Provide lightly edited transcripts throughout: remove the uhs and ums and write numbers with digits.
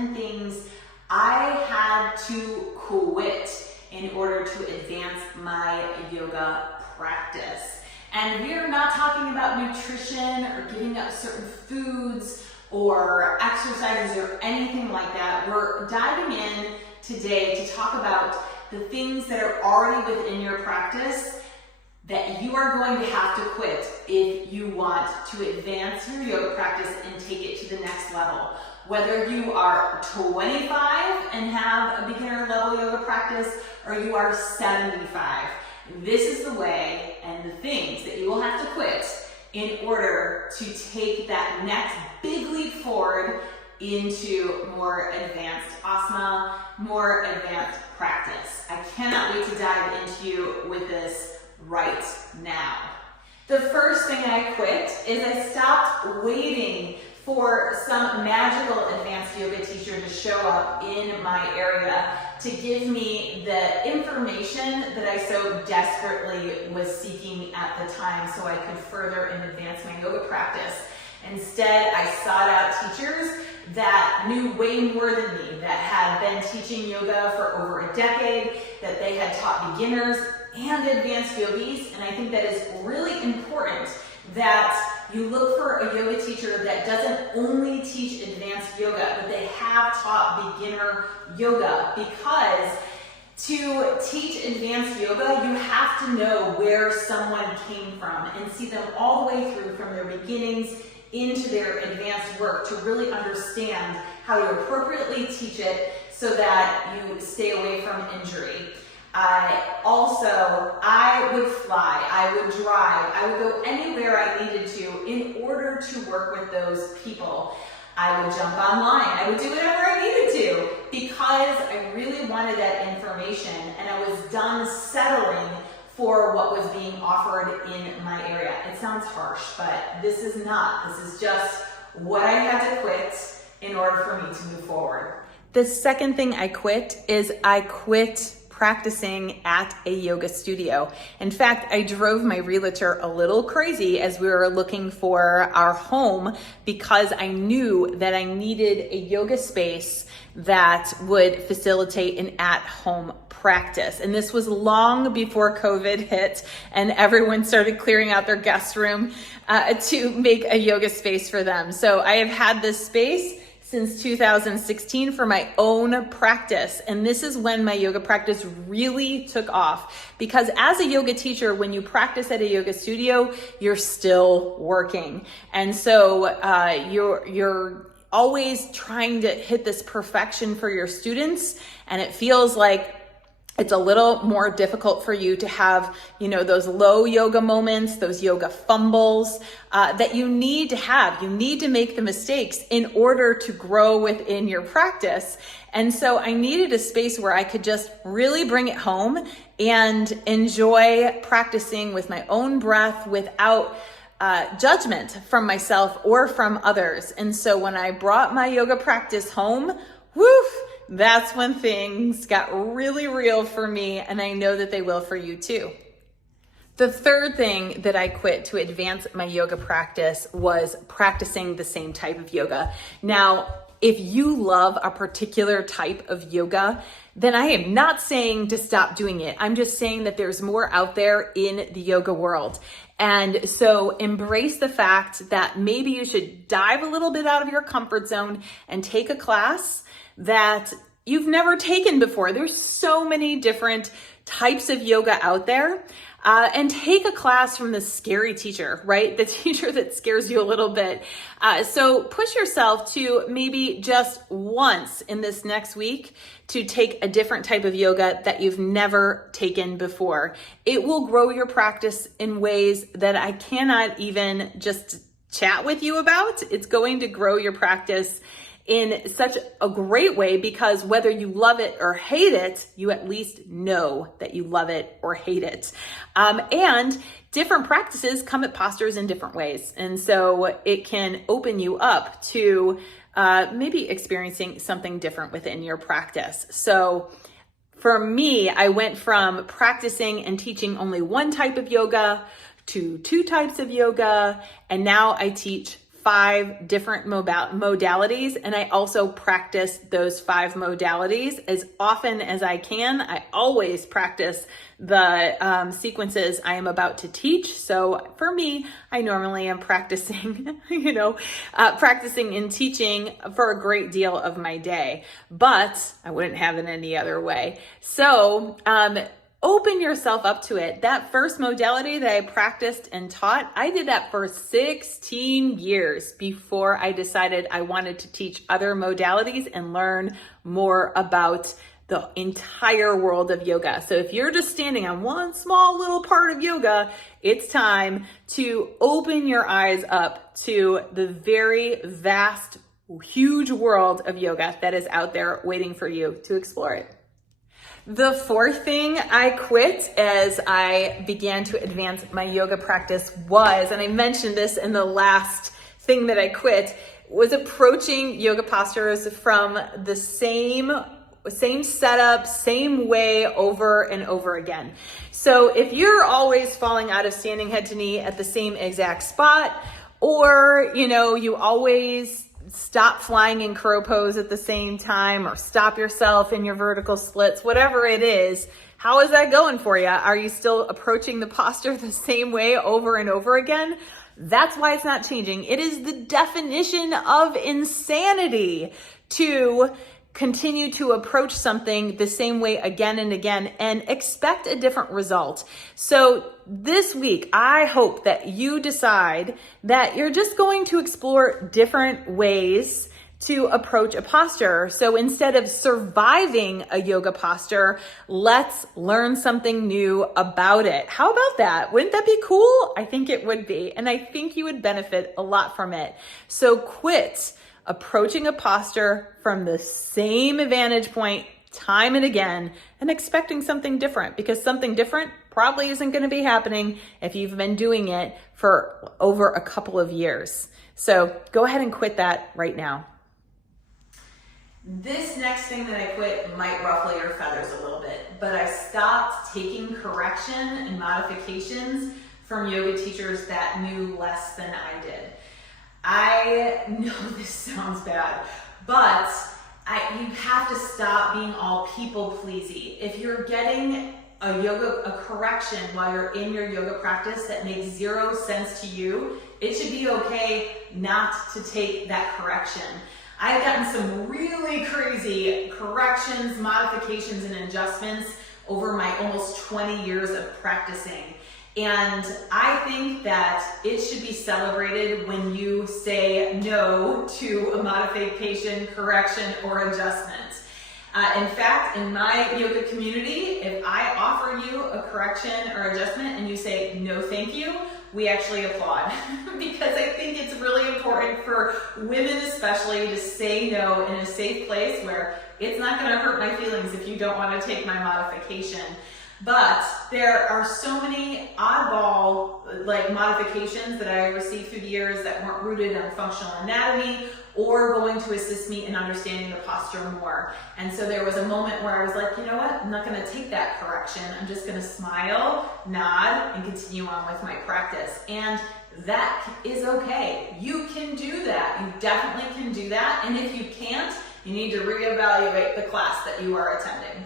10 things I had to quit in order to advance my yoga practice. And we're not talking about nutrition or giving up certain foods or exercises or anything like that. We're diving in today to talk about the things that are already within your practice that you are going to have to quit if you want to advance your yoga practice and take it to the next level. Whether you are 25 and have a beginner level yoga practice or you are 75, this is the way and the things that you will have to quit in order to take that next big leap forward into more advanced asana, more advanced practice. I cannot wait to dive into you with this right now. The first thing I quit is I stopped waiting for some magical advanced yoga teacher to show up in my area to give me the information that I so desperately was seeking at the time so I could further and advance my yoga practice. Instead, I sought out teachers that knew way more than me, that had been teaching yoga for over a decade, that they had taught beginners and advanced yogis, and I think that is really important that you look for a yoga teacher that doesn't only teach advanced yoga, but they have taught beginner yoga, because to teach advanced yoga, you have to know where someone came from and see them all the way through from their beginnings into their advanced work to really understand how you appropriately teach it so that you stay away from injury. I would fly, I would drive, I would go anywhere I needed to in order to work with those people. I would jump online, I would do whatever I needed to because I really wanted that information and I was done settling for what was being offered in my area. It sounds harsh, but this is not. This is just what I had to quit in order for me to move forward. The second thing I quit is I quit practicing at a yoga studio. In fact, I drove my realtor a little crazy as we were looking for our home because I knew that I needed a yoga space that would facilitate an at-home practice. And this was long before COVID hit and everyone started clearing out their guest room to make a yoga space for them. So I have had this space since 2016 for my own practice. And this is when my yoga practice really took off. Because as a yoga teacher, when you practice at a yoga studio, you're still working. And so you're always trying to hit this perfection for your students. And it feels like it's a little more difficult for you to have, those low yoga moments, those yoga fumbles that you need to have. You need to make the mistakes in order to grow within your practice. And so I needed a space where I could just really bring it home and enjoy practicing with my own breath without judgment from myself or from others. And so when I brought my yoga practice home, that's when things got really real for me, and I know that they will for you too. The third thing that I quit to advance my yoga practice was practicing the same type of yoga. Now, if you love a particular type of yoga, then I am not saying to stop doing it. I'm just saying that there's more out there in the yoga world. And so embrace the fact that maybe you should dive a little bit out of your comfort zone and take a class that you've never taken before. There's so many different types of yoga out there. And take a class from the scary teacher, right? The teacher that scares you a little bit. So push yourself to maybe just once in this next week to take a different type of yoga that you've never taken before. It will grow your practice in ways that I cannot even just chat with you about. It's going to grow your practice in such a great way because whether you love it or hate it, you at least know that you love it or hate it. And different practices come at postures in different ways. And so it can open you up to maybe experiencing something different within your practice. So for me, I went from practicing and teaching only one type of yoga to two types of yoga. And now I teach 5 different modalities, and I also practice those 5 modalities as often as I can. I always practice the sequences I am about to teach. So for me, I normally am practicing, practicing and teaching for a great deal of my day, but I wouldn't have it any other way. So, open yourself up to it. That first modality that I practiced and taught, I did that for 16 years before I decided I wanted to teach other modalities and learn more about the entire world of yoga. So if you're just standing on one small little part of yoga, it's time to open your eyes up to the very vast, huge world of yoga that is out there waiting for you to explore it. The 4th thing I quit as I began to advance my yoga practice was, and I mentioned this in the last thing that I quit, was approaching yoga postures from the same setup, same way over and over again. So if you're always falling out of standing head to knee at the same exact spot, or you always stop flying in crow pose at the same time, or stop yourself in your vertical splits, whatever it is, how is that going for you? Are you still approaching the posture the same way over and over again? That's why it's not changing. It is the definition of insanity to continue to approach something the same way again and again and expect a different result. So this week, I hope that you decide that you're just going to explore different ways to approach a posture. So instead of surviving a yoga posture, let's learn something new about it. How about that? Wouldn't that be cool? I think it would be. And I think you would benefit a lot from it. So quit approaching a posture from the same vantage point time and again and expecting something different, because something different probably isn't going to be happening if you've been doing it for over a couple of years. So go ahead and quit that right now. This next thing that I quit might ruffle your feathers a little bit, but I stopped taking correction and modifications from yoga teachers that knew less than I did. I know this sounds bad, but you have to stop being all people-pleasy. If you're getting a correction while you're in your yoga practice that makes 0 sense to you, it should be okay not to take that correction. I've gotten some really crazy corrections, modifications, and adjustments over my almost 20 years of practicing. And I think that it should be celebrated when you say no to a modification, correction, or adjustment. In fact, in my yoga community, if I offer you a correction or adjustment and you say no thank you, we actually applaud. Because I think it's really important for women especially to say no in a safe place where it's not going to hurt my feelings if you don't want to take my modification. But there are so many oddball modifications that I received through the years that weren't rooted in functional anatomy or going to assist me in understanding the posture more. And so there was a moment where I was like, you know what? I'm not going to take that correction. I'm just going to smile, nod, and continue on with my practice. And that is okay. You can do that. You definitely can do that. And if you can't, you need to reevaluate the class that you are attending.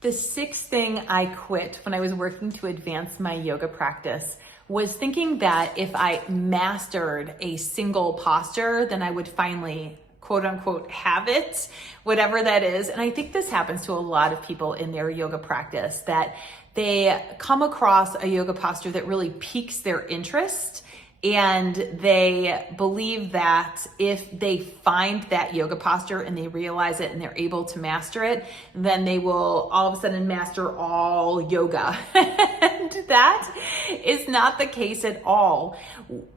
The 6th thing I quit when I was working to advance my yoga practice was thinking that if I mastered a single posture, then I would finally, quote unquote, have it, whatever that is. And I think this happens to a lot of people in their yoga practice, that they come across a yoga posture that really piques their interest, and they believe that if they find that yoga posture and they realize it and they're able to master it, then they will all of a sudden master all yoga. And that is not the case at all.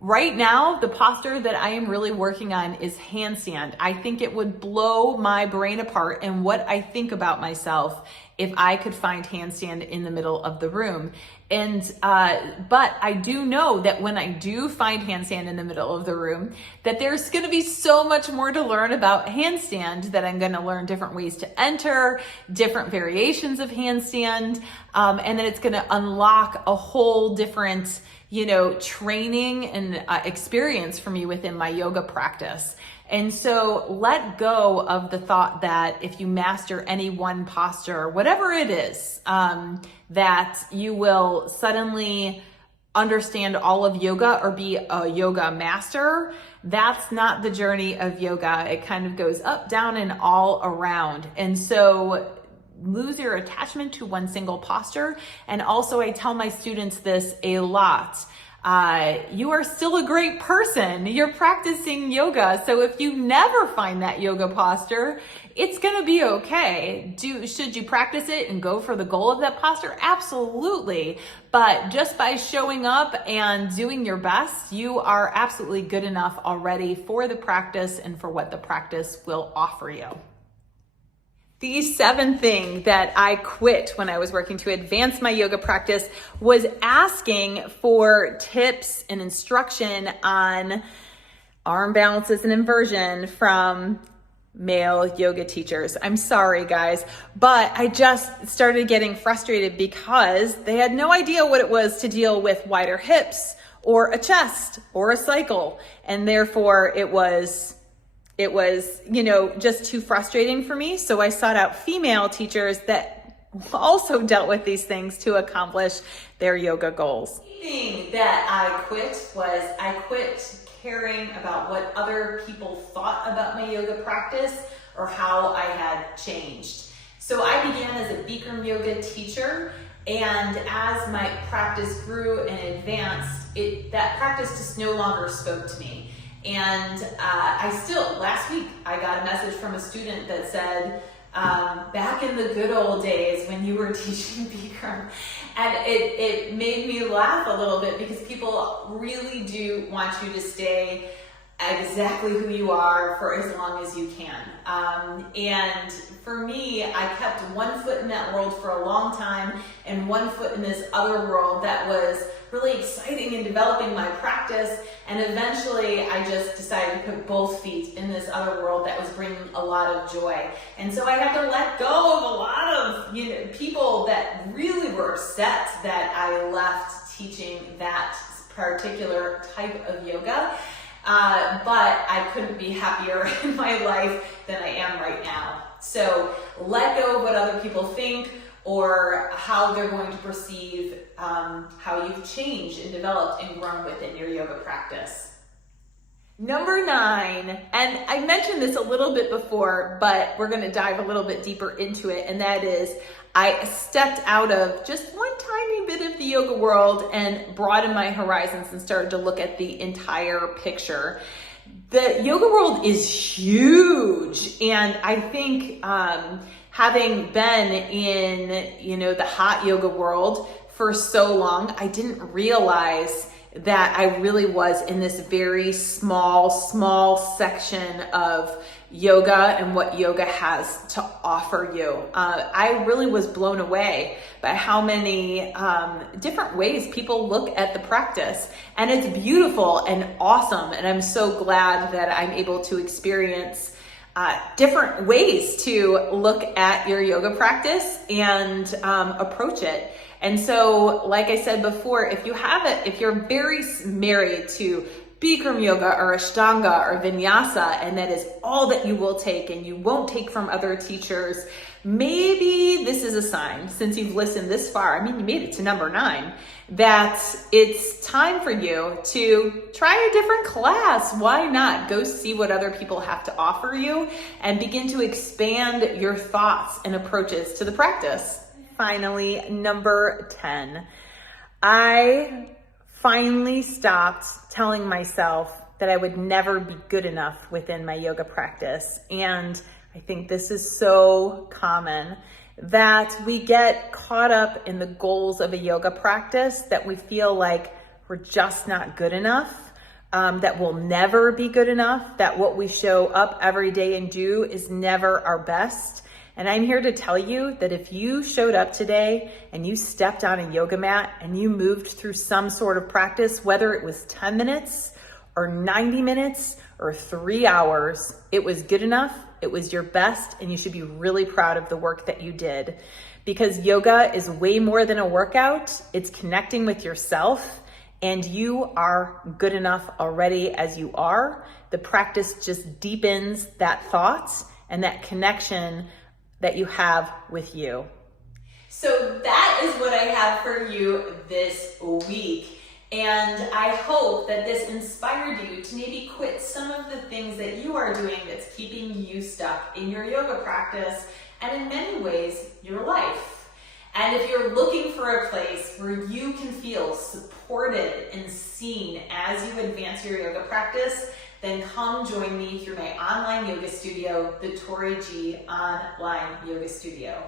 Right now, the posture that I am really working on is handstand. I think it would blow my brain apart and what I think about myself if I could find handstand in the middle of the room. And, but I do know that when I do find handstand in the middle of the room, that there's going to be so much more to learn about handstand, that I'm going to learn different ways to enter, different variations of handstand, and then it's going to unlock a whole different, training and experience for me within my yoga practice. And so let go of the thought that if you master any one posture, whatever it is, that you will suddenly understand all of yoga or be a yoga master. That's not the journey of yoga. It kind of goes up, down, and all around. And so lose your attachment to one single posture. And also I tell my students this a lot. You are still a great person. You're practicing yoga. So if you never find that yoga posture, it's going to be okay. Should you practice it and go for the goal of that posture? Absolutely. But just by showing up and doing your best, you are absolutely good enough already for the practice and for what the practice will offer you. The seventh thing that I quit when I was working to advance my yoga practice was asking for tips and instruction on arm balances and inversion from male yoga teachers. I'm sorry, guys, but I just started getting frustrated because they had no idea what it was to deal with wider hips or a chest or a cycle. And therefore it was just too frustrating for me. So I sought out female teachers that also dealt with these things to accomplish their yoga goals. The thing that I quit was I quit caring about what other people thought about my yoga practice or how I had changed. So I began as a Bikram yoga teacher, and as my practice grew and advanced, that practice just no longer spoke to me. And last week, I got a message from a student that said, back in the good old days when you were teaching Bikram. And it made me laugh a little bit because people really do want you to stay exactly who you are for as long as you can. And for me, I kept one foot in that world for a long time and one foot in this other world that was really exciting and developing my practice. And eventually I just decided to put both feet in this other world that was bringing a lot of joy. And so I had to let go of a lot of people that really were upset that I left teaching that particular type of yoga. But I couldn't be happier in my life than I am right now. So let go of what other people think or how they're going to perceive how you've changed and developed and grown within your yoga practice. Number 9, and I mentioned this a little bit before, but we're going to dive a little bit deeper into it, and that is I stepped out of just one tiny bit of the yoga world and broadened my horizons and started to look at the entire picture. The yoga world is huge, and I think having been in the hot yoga world for so long, I didn't realize that I really was in this very small section of yoga and what yoga has to offer you. I really was blown away by how many different ways people look at the practice, and it's beautiful and awesome. And I'm so glad that I'm able to experience different ways to look at your yoga practice and approach it. And so, like I said before, if you're very married to Bikram yoga or Ashtanga or Vinyasa, and that is all that you will take and you won't take from other teachers, maybe this is a sign, since you've listened this far, you made it to number 9, that it's time for you to try a different class. Why not? Go see what other people have to offer you and begin to expand your thoughts and approaches to the practice. Finally, number 10, I finally stopped telling myself that I would never be good enough within my yoga practice. And I think this is so common that we get caught up in the goals of a yoga practice, that we feel like we're just not good enough, that we'll never be good enough, that what we show up every day and do is never our best, And I'm here to tell you that if you showed up today and you stepped on a yoga mat and you moved through some sort of practice, whether it was 10 minutes or 90 minutes or 3 hours, it was good enough, it was your best, and you should be really proud of the work that you did. Because yoga is way more than a workout. It's connecting with yourself, and you are good enough already as you are. The practice just deepens that thought and that connection that you have with you. So that is what I have for you this week. And I hope that this inspired you to maybe quit some of the things that you are doing that's keeping you stuck in your yoga practice and in many ways, your life. And if you're looking for a place where you can feel supported and seen as you advance your yoga practice, then come join me through my online yoga studio, the Tori G Online Yoga Studio.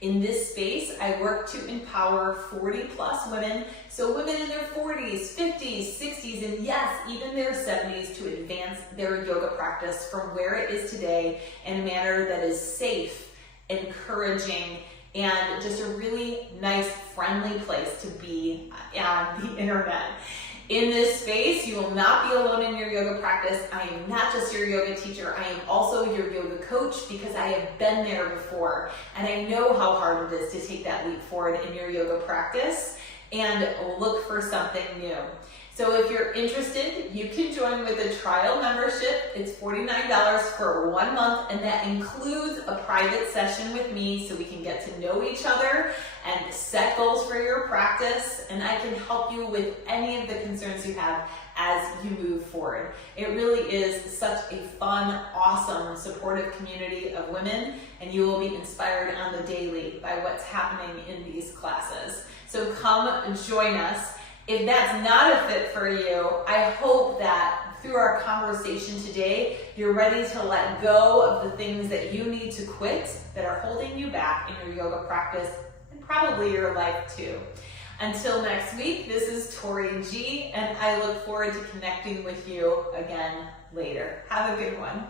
In this space, I work to empower 40 plus women, so women in their 40s, 50s, 60s, and yes, even their 70s, to advance their yoga practice from where it is today in a manner that is safe, encouraging, and just a really nice, friendly place to be on the internet. In this space, you will not be alone in your yoga practice. I am not just your yoga teacher, I am also your yoga coach, because I have been there before and I know how hard it is to take that leap forward in your yoga practice and look for something new. So if you're interested, you can join with a trial membership. It's $49 for 1 month, and that includes a private session with me so we can get to know each other and set goals for your practice, and I can help you with any of the concerns you have as you move forward. It really is such a fun, awesome, supportive community of women, and you will be inspired on the daily by what's happening in these classes. So come join us. If that's not a fit for you, I hope that through our conversation today, you're ready to let go of the things that you need to quit that are holding you back in your yoga practice and probably your life too. Until next week, this is Tori G, and I look forward to connecting with you again later. Have a good one.